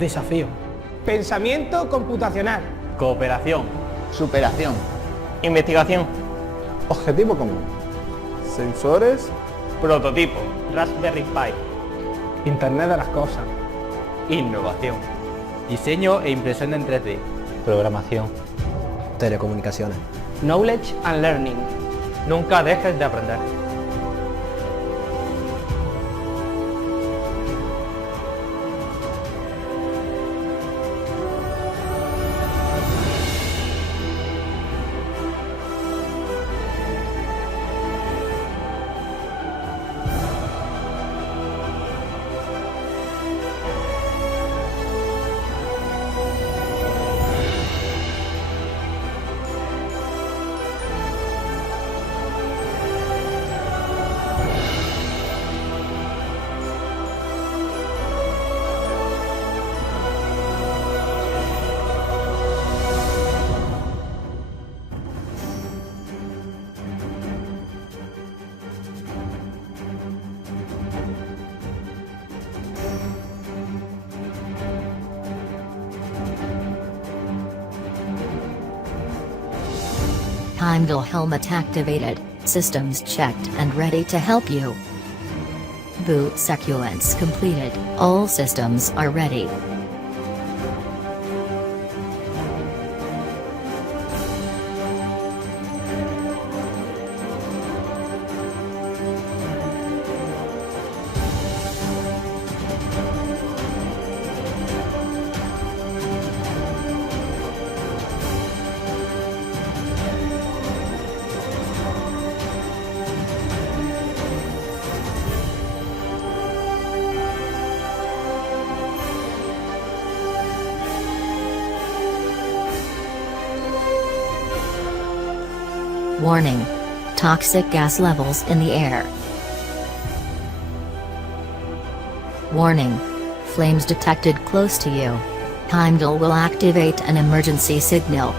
Desafío. Pensamiento computacional. Cooperación. Superación. Investigación. Objetivo común. Sensores. Prototipo. Raspberry Pi. Internet de las cosas. Innovación. Diseño e impresión en 3D. Programación. Telecomunicaciones. Knowledge and learning. Nunca dejes de aprender. Heimdall helmet activated, systems checked and ready to help you. Boot sequence completed, all systems are ready. Warning. Toxic gas levels in the air. Warning. Flames detected close to you. Heimdall will activate an emergency signal.